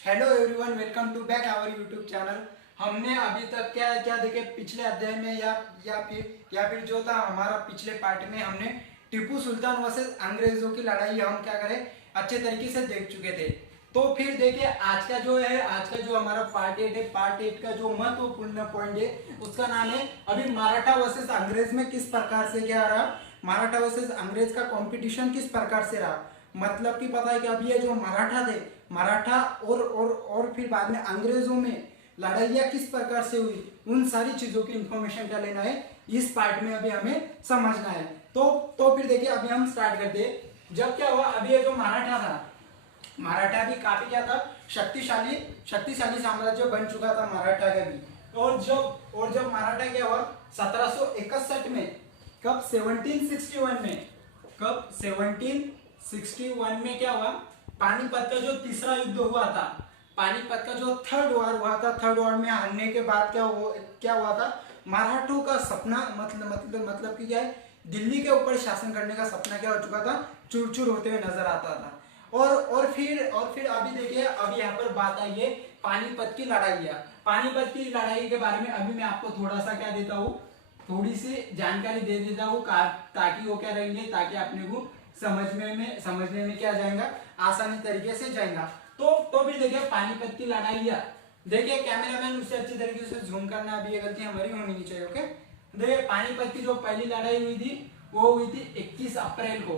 Hello everyone, welcome to back our YouTube channel. हमने अभी तक क्या क्या देखे पिछले अध्याय में या फिर जो था हमारा पिछले पार्ट में हमने टीपू सुल्तान वर्सेस अंग्रेजों की लड़ाई हम क्या करें अच्छे तरीके से देख चुके थे। तो फिर देखिए आज का जो हमारा पार्ट 8 है। पार्ट 8 का जो महत्वपूर्ण पॉइंट है उसका नाम है अभी मराठा वर्सेस अंग्रेज में किस प्रकार से क्या रहा, मराठा वर्सेस अंग्रेज का कंपटीशन किस प्रकार से रहा। मतलब कि पता है कि अभी ये जो मराठा थे, मराठा और फिर बाद में अंग्रेजों में लड़ाइयाँ किस प्रकार से हुई, उन सारी चीजों की इंफॉर्मेशन क्या लेना है इस पार्ट में अभी हमें समझना है। तो फिर देखिए अभी हम स्टार्ट करते हैं। जब क्या हुआ, अभी ये जो मराठा था, मराठा भी काफी क्या था, शक्तिशाली शक्तिशाली साम्राज्य बन चुका था मराठा का भी। और जब मराठा क्या हुआ 1761 में, कब 1761 में, कब 1761 में क्या हुआ, पानीपत का जो तीसरा युद्ध हुआ था, पानीपत का जो थर्ड वॉर हुआ था, थर्ड वॉर में हारने के बाद क्या हुआ था, मराठों का सपना मतलब कि क्या है, दिल्ली के ऊपर शासन करने का सपना क्या हो चुका था, चूर चूर होते हुए नजर आता था। और फिर अभी देखिए, अभी यहाँ पर बात आई है पानीपत की लड़ाई है। पानीपत की लड़ाई के बारे में अभी मैं आपको थोड़ा सा क्या देता हूँ, थोड़ी सी जानकारी दे देता हूँ ताकि वो क्या रहेंगे, ताकि अपने को समझने में क्या जाएगा, आसानी तरीके से जाएगा। तो भी देखिए पानीपत की लड़ाई है। देखिए कैमरामैन उससे अच्छी तरीके से जूम करना, अभी ये गलती हमारी होनी नहीं चाहिए। ओके, देखिए पानीपत की जो पहली लड़ाई हुई थी वो हुई थी 21 अप्रैल को।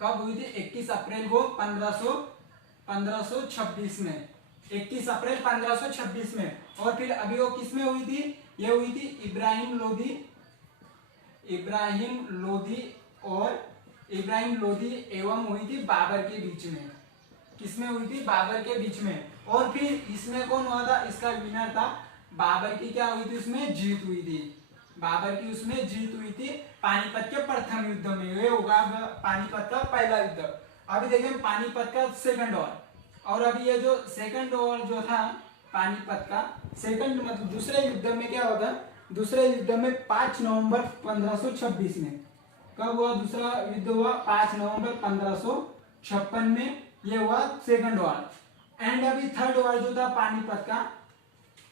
कब हुई थी? 21 अप्रैल को 1526 में, 21 अप्रैल 1526 में। और फिर अभी वो किस में हुई थी? ये हुई थी इब्राहिम लोधी एवं हुई थी बाबर के बीच में। किसमें हुई थी? बाबर के बीच में। और फिर इसमें कौन हुआ था? इसका विनर था बाबर की क्या हुई थी, उसमें जीत हुई थी, बाबर की उसमें जीत हुई थी पानीपत के प्रथम युद्ध में। ये होगा पानीपत का पहला युद्ध। अभी देखें पानीपत का सेकंड वॉर। और अभी ये जो सेकंड वॉर जो था पानीपत का सेकंड मतलब दूसरे युद्ध में क्या होगा, दूसरे युद्ध में 5 नवंबर 1526 में। कब हुआ दूसरा युद्ध? हुआ 5 नवंबर 1556 में। ये हुआ सेकंड वॉर। एंड अभी थर्ड वॉर जो था पानीपत का,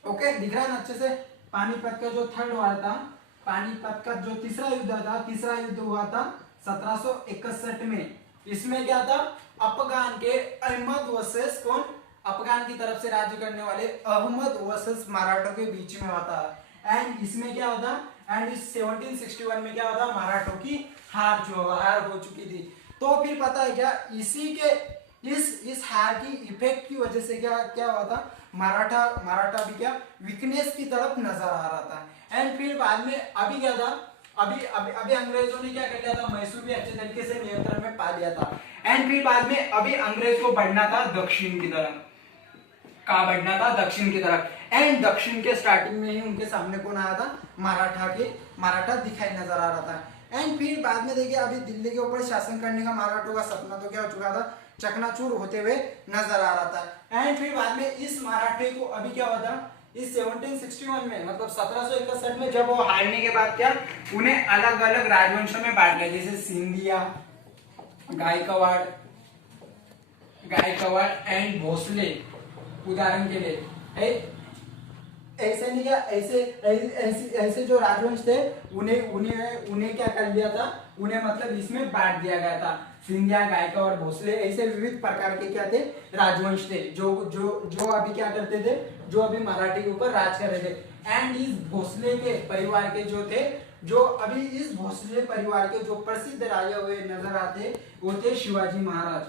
ओके दिख रहा है ना अच्छे से, पानीपत का जो थर्ड वॉर था, पानीपत का जो तीसरा युद्ध था, तीसरा युद्ध हुआ था 1761 में। इसमें क्या था, अफगान के अहमद वर्सेस कौन, अफगान की तरफ से राज्य करने वाले अहमद वर्सेस मराठों के बीच में हुआ था। एंड इसमें क्या होता, एंड इस 1761 में क्या होता, मराठों की हार हो चुकी थी। तो फिर पता है क्या, इसी के इस हार की इफेक्ट की वजह से क्या क्या हुआ था, मराठा भी क्या वीकनेस की तरफ नजर आ रहा था। एंड फिर बाद में अभी क्या था, अभी अंग्रेजों ने क्या कर लिया था, मैसूर भी अच्छे तरीके से नियंत्रण में पा लिया था। एंड फिर बाद में अभी अंग्रेज को बढ़ना था दक्षिण की तरफ। कहा बढ़ना था? दक्षिण की तरफ। एंड दक्षिण के स्टार्टिंग में ही उनके सामने कौन आया था, मराठा दिखाई नजर आ रहा था। एंड फिर बाद में देखिए अभी दिल्ली के ऊपर शासन करने का मराठों का सपना तो क्या हो चुका था, चकनाचूर होते हुए नजर आ रहा था। एंड फिर बाद में इस मराठे को अभी क्या हुआ था, इस 1761 में मतलब 1761 में जब वो हारने के बाद क्या, उन्हें अलग अलग राजवंशों में बांट लिया, जैसे सिंधिया, गायकवाड़ गायकवाड़ एंड भोसले। उदाहरण के लिए ऐसे नहीं क्या, ऐसे जो राजवंश थे उन्हें उन्हें उन्हें क्या कर दिया था, उन्हें मतलब इसमें बांट दिया गया था। सिंधिया, गायकवाड़, भोसले ऐसे विविध प्रकार के क्या थे, राजवंश थे जो जो जो अभी क्या करते थे, जो अभी मराठी के ऊपर राज कर रहे थे। एंड इस भोसले के परिवार के जो थे, जो अभी इस भोसले परिवार के जो प्रसिद्ध राजा हुए नजर आते वो थे शिवाजी महाराज।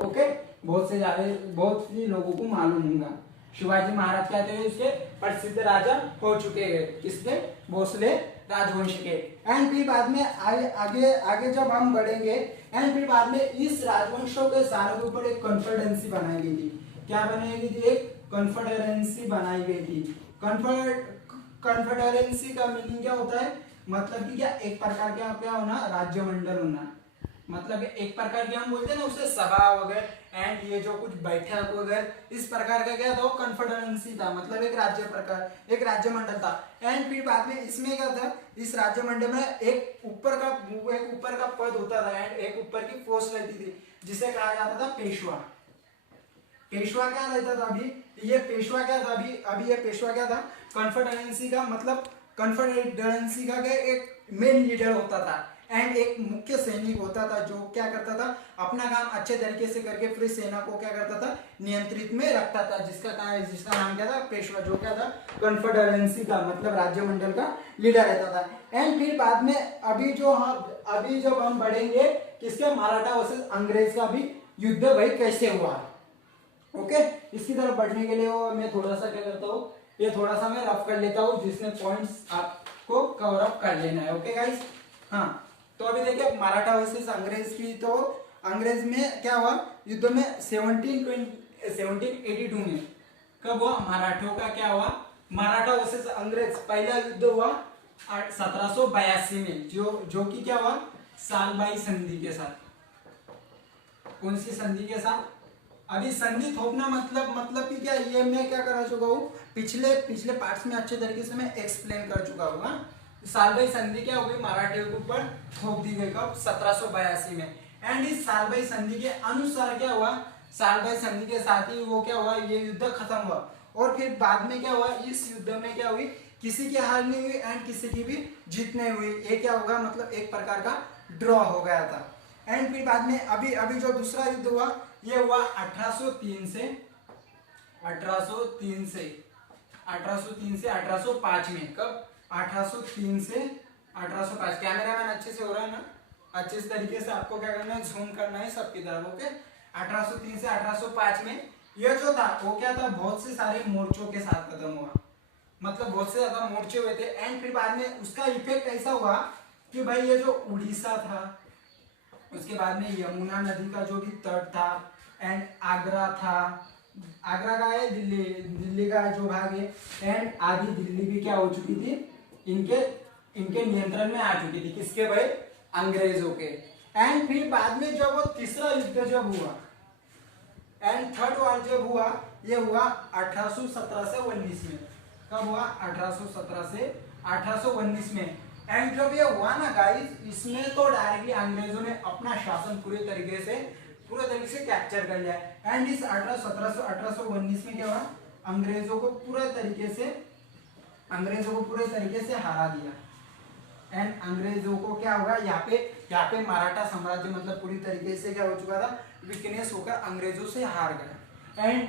ओके, बहुत सी लोगों को मालूम होगा शिवाजी महाराज क्या थे, इसके प्रसिद्ध राजा हो चुके हैं, किसके? भोसले राजवंश के। एंड फिर बाद में आगे जब हम बढ़ेंगे, एंड फिर बाद में इस राजवंशों के सारों के ऊपर एक कॉन्फेडरेंसी बनाई गई थी। क्या बनाई गई थी? एक कॉन्फेडरेंसी बनाई गई थी। कॉन्फेडरेंसी का मीनिंग क्या होता है, मतलब कि क्या एक प्रकार का क्या होना, राज्यमंडल होना। मतलब एक प्रकार की हम बोलते हैं ना उसे सभा वगैरह, एंड ये जो कुछ बैठक वगैरह इस प्रकार का क्या था, कॉन्फेडरेंसी था, मतलब एक राज्य मंडल था। एंड फिर बाद में इसमें क्या था, इस राज्य मंडल में एक ऊपर का पद होता था, एंड एक ऊपर की पोस्ट रहती थी जिसे कहा जाता था पेशवा। पेशवा क्या रहता था अभी, ये पेशवा क्या था अभी ये पेशवा क्या था, कॉन्फेडरेंसी का मतलब कॉन्फेडरेंसी का एक मेन लीडर होता था एंड एक मुख्य सैनिक होता था जो क्या करता था, अपना काम अच्छे तरीके से करके फिर सेना को क्या करता था, नियंत्रित में रखता था, जिसका नाम क्या था, पेशवा, जो क्या था, कॉन्फेडरेंसी का मतलब राज्यमंडल का लीडर रहता था। एंड फिर बाद में अभी जब हम बढ़ेंगे किसके, मराठा वर्सेस अंग्रेज का भी युद्ध भाई कैसे हुआ। ओके, इसकी तरफ बढ़ने के लिए मैं थोड़ा सा क्या करता हूँ, ये थोड़ा सा मैं रफ कर लेता हूँ जिसमें पॉइंट्स आपको कवर अप कर लेना है। ओके गाइस, हाँ, तो अभी देखिए मराठा वर्सेस अंग्रेज की, तो अंग्रेज में क्या हुआ युद्ध में 1782 में कब हुआ, मराठों का क्या हुआ, मराठा वर्सेस अंग्रेज पहला युद्ध हुआ 1782 में, जो कि क्या हुआ, सालबाई संधि के साथ। कौन सी संधि के साथ, अभी संधि थोपना मतलब कि क्या, ये मैं क्या करा चुका हूँ, पिछले पार्ट्स में अच्छे तरीके से मैं एक्सप्लेन कर चुका हूँ। सालबाई संधि क्या हो गई, मराठियों के ऊपर थोप दी गई कब, 1782 में। एंड इस सालबाई संधि के अनुसार क्या हुआ, सालबाई संधि के साथ ही वो क्या हुआ, ये युद्ध खत्म हुआ। और फिर बाद में क्या हुआ, इस युद्ध में क्या हुई, किसी की हार नहीं हुई एंड किसी की भी जीत नहीं हुई। ये क्या होगा, मतलब एक प्रकार का ड्रॉ हो गया था। एंड फिर बाद में अभी जो दूसरा युद्ध हुआ, ये हुआ 1803 से 1805 में। कब, 1803 से 1805। कैमरामैन अच्छे से हो रहा है ना, अच्छे से तरीके से आपको क्या करना है, जूम करना है सबकी तरफ। ओके, 1803 से 1805 में ये जो था वो क्या था, बहुत से सारे मोर्चों के साथ खत्म हुआ, मतलब बहुत से ज्यादा मोर्चे हुए थे। एंड फिर बाद में उसका इफेक्ट ऐसा हुआ कि भाई ये जो उड़ीसा था, उसके बाद में यमुना नदी का जो भी तट था, एंड आगरा था, आगरा का है, दिल्ली का जो भाग है, एंड आधी दिल्ली भी क्या हो चुकी थी, इनके नियंत्रण में आ चुकी थी, किसके भाई, अंग्रेजों के। एंड फिर बाद में जब वो तीसरा युद्ध जब हुआ एंड थर्ड वार जब हुआ, ये हुआ 1817 से 19 में। कब हुआ, 1817 से 1819 में। एंड जब ये हुआ ना गाइस, इसमें तो डायरेक्टली अंग्रेजों ने अपना शासन पूरे तरीके से कैप्चर कर लिया। एंड इस 1817 से 1819 में क्या हुआ, अंग्रेजों को पूरे तरीके से हरा दिया। एंड अंग्रेजों को क्या होगा, यहाँ पे मराठा साम्राज्य मतलब पूरी तरीके से क्या हो चुका था, वीकनेस होकर अंग्रेजों से हार गया। एंड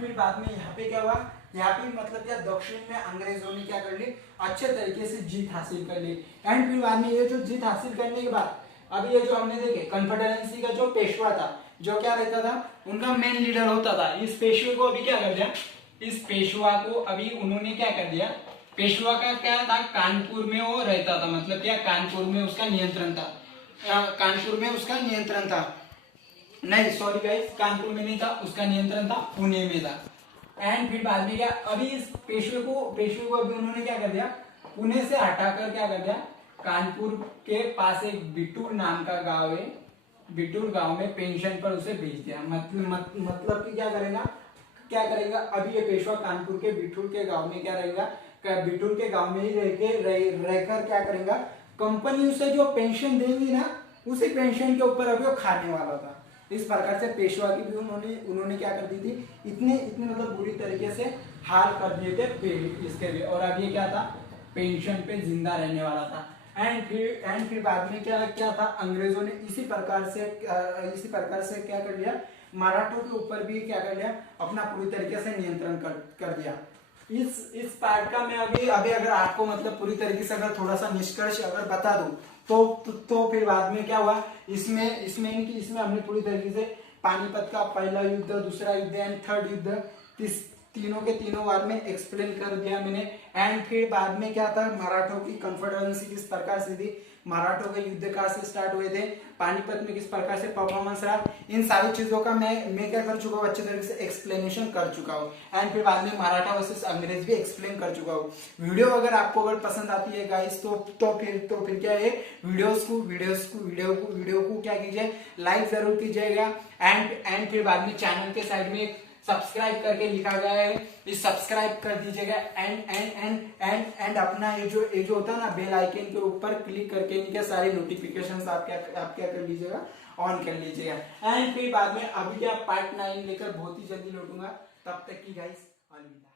फिर बाद में यहाँ पे क्या हुआ, यहाँ पे मतलब क्या दक्षिण में अंग्रेजों ने क्या कर ली, अच्छे तरीके से जीत हासिल कर ली। एंड फिर बाद में ये जो जीत हासिल करने के बाद अभी ये जो हमने देखे कॉन्फेडरेंसी का जो पेशवा था, जो क्या रहता था, उनका मेन लीडर होता था। इस पेशवे को अभी क्या कर दिया, इस पेशवा को अभी उन्होंने क्या कर दिया, पेशवा का क्या था, कानपुर में वो रहता था, मतलब क्या कानपुर में उसका नियंत्रण था, नहीं सॉरी गाइस, कानपुर में नहीं था, उसका नियंत्रण था पुणे में था। एंड फिर बाद में क्या, अभी इस पेशवे को अभी उन्होंने क्या कर दिया, पुणे से हटाकर क्या कर दिया, कानपुर के पास एक बिटूर नाम का गांव है, बिटूर गांव में पेंशन पर उसे भेज दिया। मतलब कि क्या करेगा, अभी ये पेशवा कानपुर के बिटूर के गांव में क्या रहेगा, बिटूर के गांव में ही रहकर क्या करेगा, कंपनी उसे जो पेंशन देगी ना, उसी पेंशन के ऊपर अभी वो खाने वाला था। इस प्रकार से पेशवा की भी उन्होंने क्या कर दी थी, इतने मतलब बुरी तरीके से हाल कर दिए थे इसके भी। और अब ये क्या था, पेंशन पे जिंदा रहने वाला था। एंड फिर बाद में क्या था, अंग्रेजों ने इसी प्रकार से क्या कर लिया, मराठों के ऊपर भी क्या कर लिया, अपना पूरी तरीके से नियंत्रण कर दिया। इस पार्ट का मैं अभी अगर आपको मतलब पूरी तरीके से अगर थोड़ा सा निष्कर्ष अगर बता दूं तो फिर बाद में क्या हुआ, इसमें हमने पूरी तरीके से पानीपत का पहला युद्ध, दूसरा युद्ध एंड थर्ड युद्ध, तीनों के तीनों बार में एक्सप्लेन कर दिया मैंने। एंड फिर बाद में क्या था, मराठों की कॉन्फेडरेंसी किस प्रकार से थी, मराठों के युद्ध कहाँ से स्टार्ट हुए थे, पानीपत में किस प्रकार से परफॉर्मेंस रहा, इन सारी चीजों का मैं क्या कर चुका हूँ, अच्छे तरीके से एक्सप्लेनेशन कर चुका हूँ। एंड फिर बाद में मराठा वर्सेस अंग्रेज भी एक्सप्लेन कर चुका हूँ। वीडियो अगर आपको पसंद आती है गाइस तो फिर क्या है, वीडियो को क्या कीजिए, लाइक जरूर कीजिएगा। एंड फिर बाद में चैनल के साइड में सब्सक्राइब करके लिखा गया है, इस सब्सक्राइब कर दीजिएगा। एंड अपना ये जो होता है ना, बेल आइकन के ऊपर क्लिक करके इनके सारे नोटिफिकेशंस आप क्या कर लीजिएगा, ऑन कर लीजिएगा। एंड फिर बाद में अभी क्या पार्ट 9 लेकर बहुत ही जल्दी लौटूंगा। तब तक की गाइस अलविदा।